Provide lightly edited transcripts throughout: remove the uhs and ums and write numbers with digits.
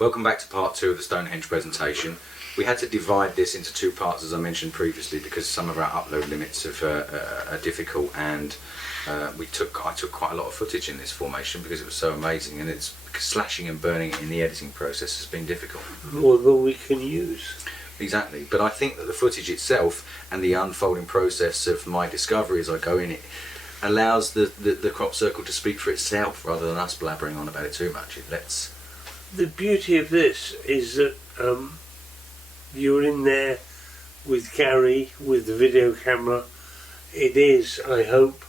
Welcome back to part 2 of the Stonehenge presentation. We had to divide this into 2 parts, as I mentioned previously, because some of our upload limits are difficult, and I took quite a lot of footage in this formation because it was so amazing, and it's slashing and burning it in the editing process has been difficult. More than we can use. Exactly, but I think that the footage itself and the unfolding process of my discovery as I go in it allows the crop circle to speak for itself rather than us blabbering on about it too much. It lets... The beauty of this is that you're in there with Gary, with the video camera. It is, I hope,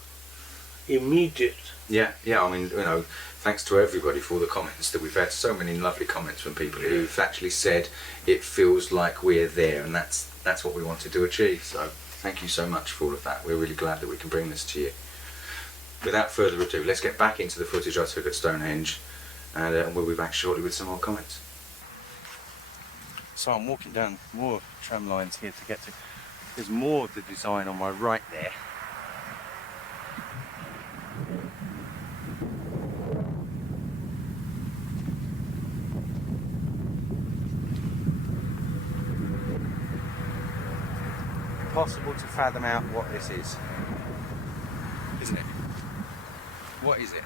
immediate. Yeah, I mean, you know, thanks to everybody for all the comments that we've had. So many lovely comments from people who've actually said it feels like we're there, and that's what we wanted to achieve. So thank you so much for all of that. We're really glad that we can bring this to you. Without further ado, let's get back into the footage I took at Stonehenge, and we'll be back shortly with some more comments. So I'm walking down more tram lines here to get to... There's more of the design on my right there. Impossible to fathom out what this is, isn't it? What is it?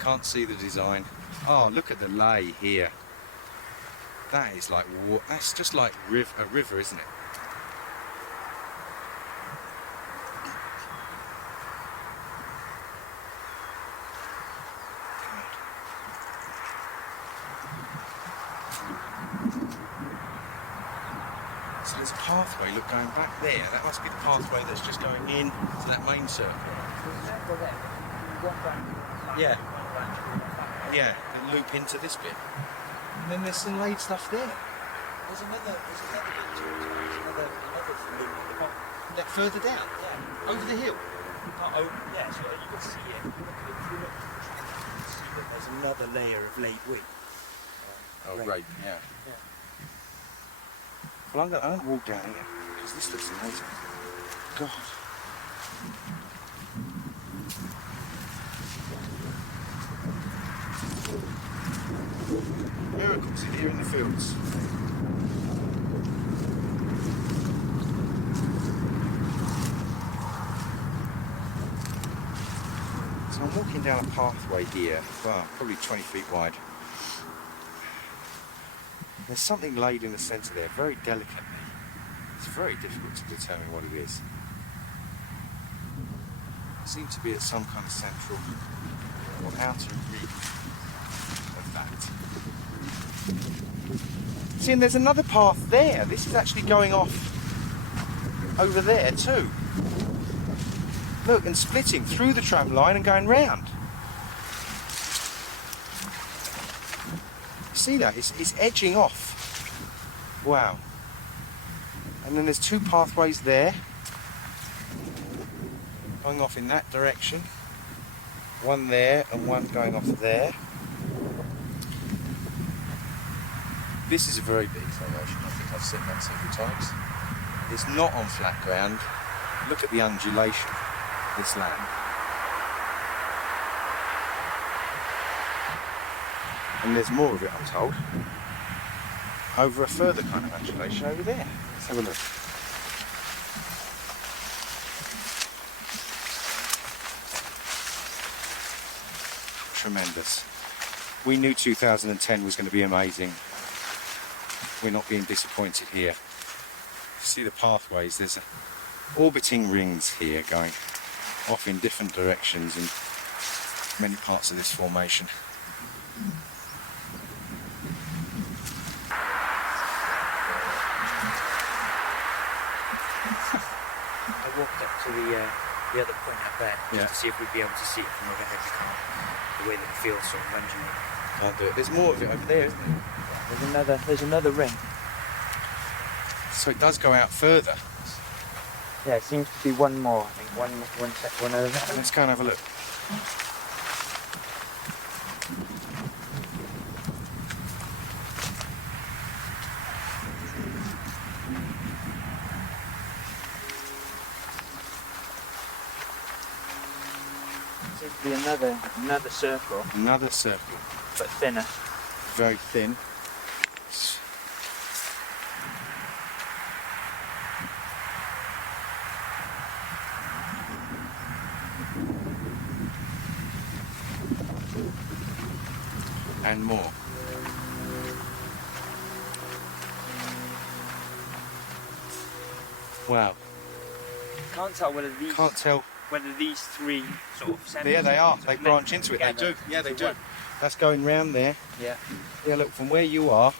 Can't see the design. Oh, look at the lay here. That is like, that's just like a river, isn't it? So there's a pathway, look, going back there. That must be the pathway that's just going in to that main circle. Yeah. Yeah, and loop into this bit. And then there's some laid stuff there. There's another bit to it. There's another loop. That further down? Yeah. Over the hill? Yeah, so you can see it. If you look at the track, you can see that there's another layer of laid wheat. Right, yeah. Well, I'm going to walk down here, because this looks amazing. God. Miracles in here in the fields. So I'm walking down a pathway here, well, probably 20 feet wide. There's something laid in the centre there, very delicately. It's very difficult to determine what it is. It seems to be at some kind of central or outer rim of that. See, and there's another path there. This is actually going off over there too. Look, and splitting through the tram line and going round. See that? It's edging off. Wow. And then there's 2 pathways there, going off in that direction. One there and one going off there. This is a very big formation. I think I've said that several times. It's not on flat ground. Look at the undulation of this land. And there's more of it, I'm told, over a further kind of undulation over there. Let's have a look. Tremendous. We knew 2010 was going to be amazing. We're not being disappointed here. See the pathways, there's orbiting rings here going off in different directions in many parts of this formation. I walked up to the other point up there just to see if we'd be able to see it from overhead. The way that it feels sort of undulating. Can't do it. There's more of it over there, isn't there? There's another ring. So it does go out further. Yeah, it seems to be one more. I think one over. Let's go and have a look. Seems to be another circle. Another circle. But thinner. very thin. And more. Wow. Can't tell whether these Can't tell. whether these three sort of Yeah, they are. semicircles They are branch connected into it. They together do. Yeah, they into do. one. That's going round there. Yeah. Yeah, look, from where you are,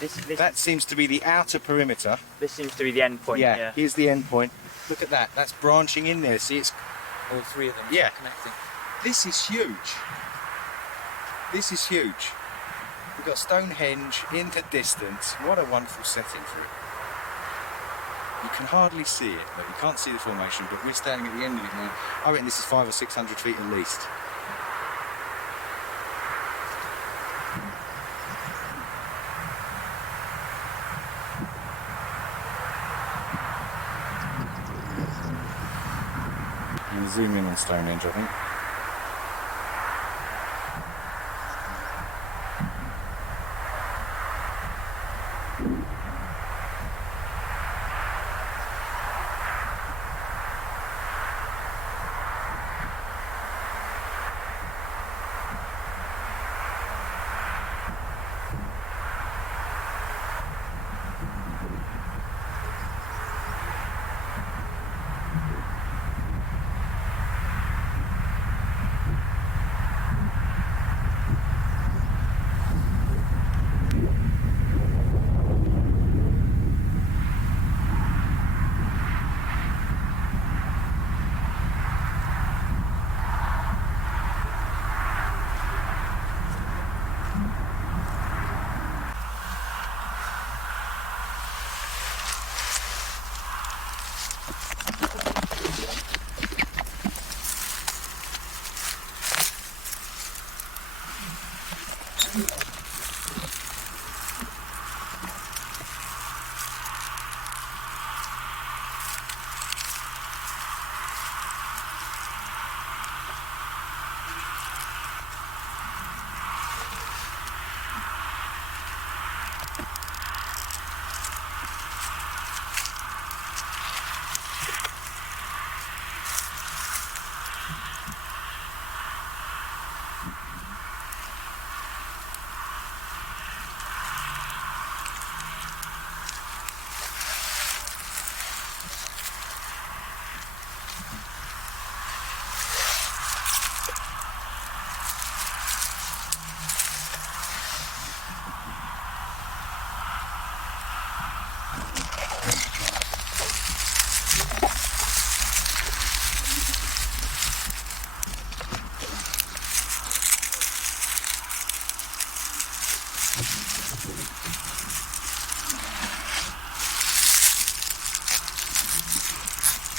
This that seems to be the outer perimeter. this seems to be the end point. Yeah, here's the end point. Look at that. That's branching in there. See, it's All three of them. Yeah. Connecting. this is huge. This is huge. We've got Stonehenge in the distance. What a wonderful setting for it. You can hardly see it, but you can't see the formation, but we're standing at the end of it now. I reckon this is 500 or 600 feet at least. I'm gonna zoom in on Stonehenge, I think.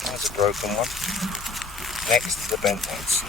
There's a broken one next to the bent heads.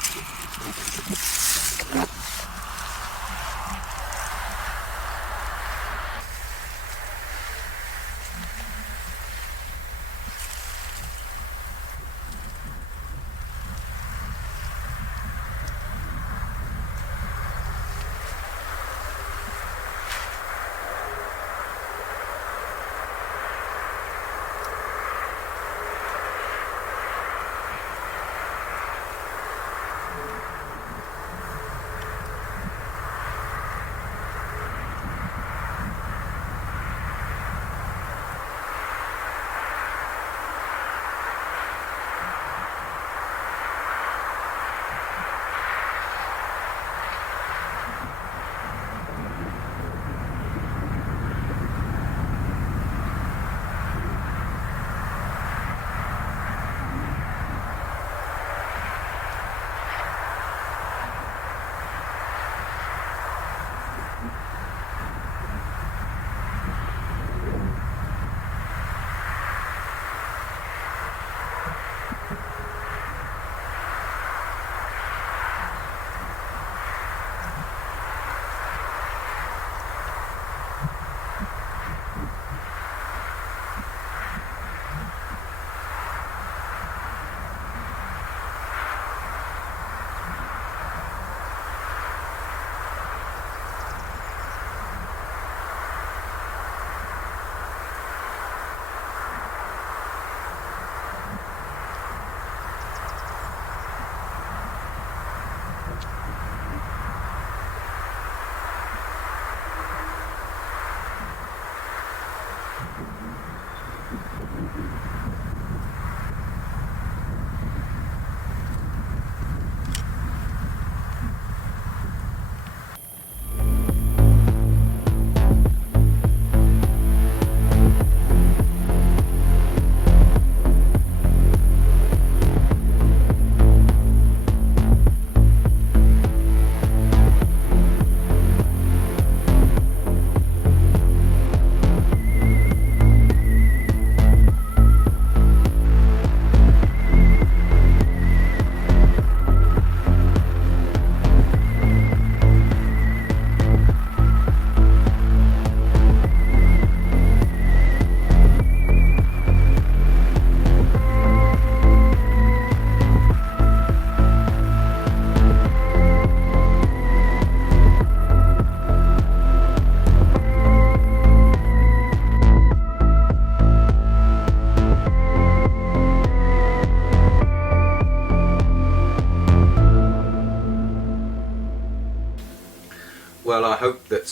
Well, I hope that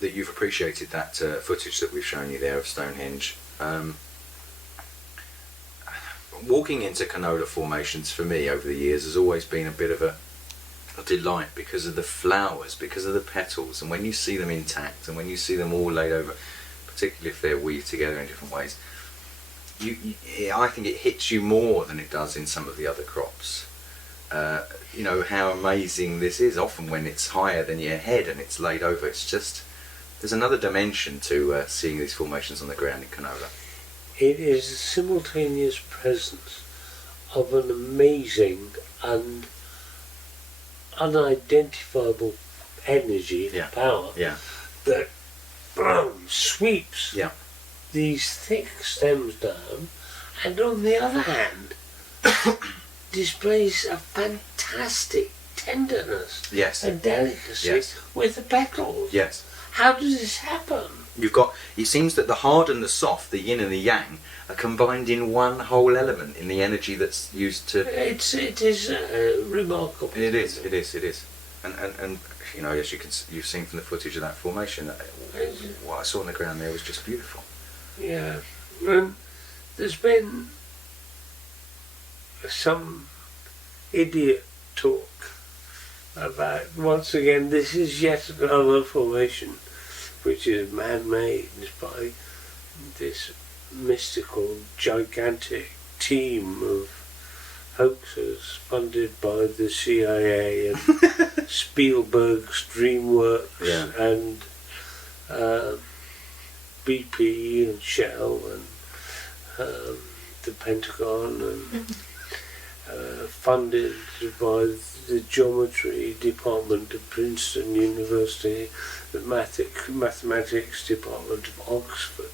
that you've appreciated that footage that we've shown you there of Stonehenge. Walking into canola formations for me over the years has always been a bit of a delight because of the flowers, because of the petals, and when you see them intact and when you see them all laid over, particularly if they're weaved together in different ways, I think it hits you more than it does in some of the other crops. You know how amazing this is. Often when it's higher than your head and it's laid over, it's just, there's another dimension to seeing these formations on the ground in canola. It is a simultaneous presence of an amazing and unidentifiable energy, Yeah. power, Yeah. that sweeps Yeah. these thick stems down, and on the other hand displays a fantastic tenderness Yes. and delicacy Yes. with the petals. Yes. How does this happen? You've got, it seems that the hard and the soft, the yin and the yang, are combined in one whole element in the energy that's used to... It is remarkable. It is. And you know, as you've seen from the footage of that formation, what I saw on the ground there was just beautiful. Yeah, and there's been some idiot talk about, once again, this is yet another formation which is man-made by this mystical, gigantic team of hoaxers funded by the CIA and Spielberg's DreamWorks, Yeah. and BP and Shell and the Pentagon, and funded by the Geometry Department of Princeton University, the Mathematics Department of Oxford,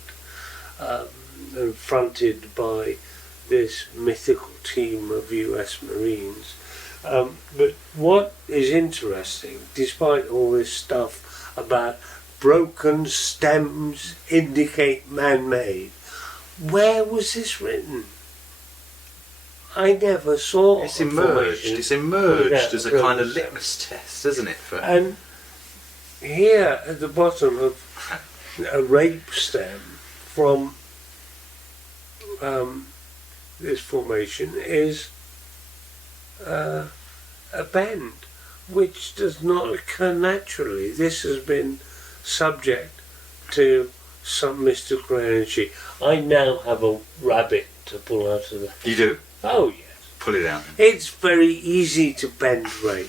and fronted by this mythical team of US Marines. But what is interesting, despite all this stuff about broken stems indicate man-made, where was this written? I never saw. It's emerged as a kind of litmus test, isn't it? And here at the bottom of a rape stem from this formation is a bend which does not occur naturally. This has been subject to some mystical energy. I now have a rabbit to pull out of the... You do? Oh yes. Pull it out. It's very easy to bend rape.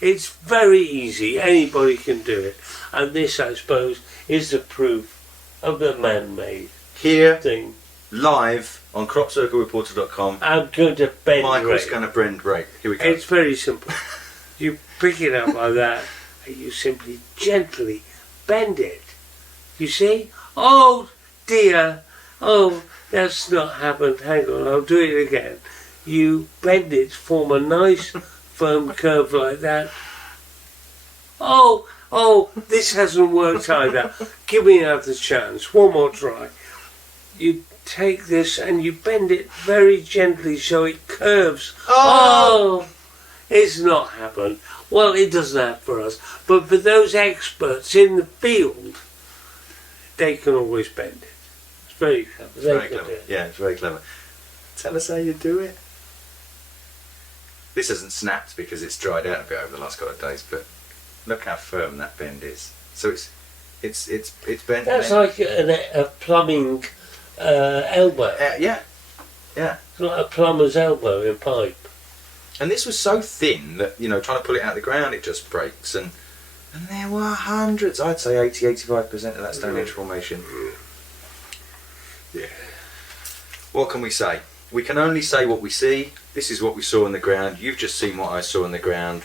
It's very easy. Anybody can do it. And this, I suppose, is the proof of the man-made Here, thing. live on cropcirclereporter.com. I'm going to bend Michael's rape. going to bend rape. Here we go. It's very simple. You pick it up like that, and you simply gently bend it. You see? Oh dear. Oh, that's not happened. Hang on, I'll do it again. You bend it, form a nice firm curve like that. Oh, this hasn't worked either. Give me another chance. One more try. You take this and you bend it very gently so it curves. Oh, it's not happened. Well, it doesn't happen for us. But for those experts in the field, they can always bend it. It's very clever. It's very clever. Yeah, it's very clever. Tell us how you do it. This hasn't snapped because it's dried out a bit over the last couple of days, but look how firm that bend is. So it's bent. That's like a plumbing elbow. Yeah. It's like a plumber's elbow in pipe. And this was so thin that, you know, trying to pull it out of the ground, it just breaks. And there were hundreds, I'd say 80-85% of that Stonehenge formation. Yeah. What can we say? We can only say what we see. This is what we saw on the ground. You've just seen what I saw on the ground.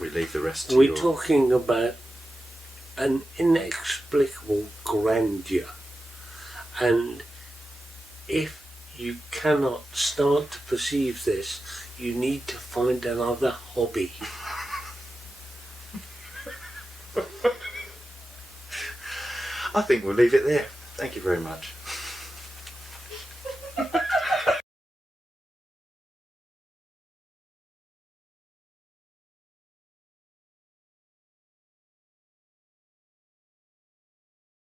We leave the rest to We're you. talking about an inexplicable grandeur. And if you cannot start to perceive this, you need to find another hobby. I think we'll leave it there. Thank you very much.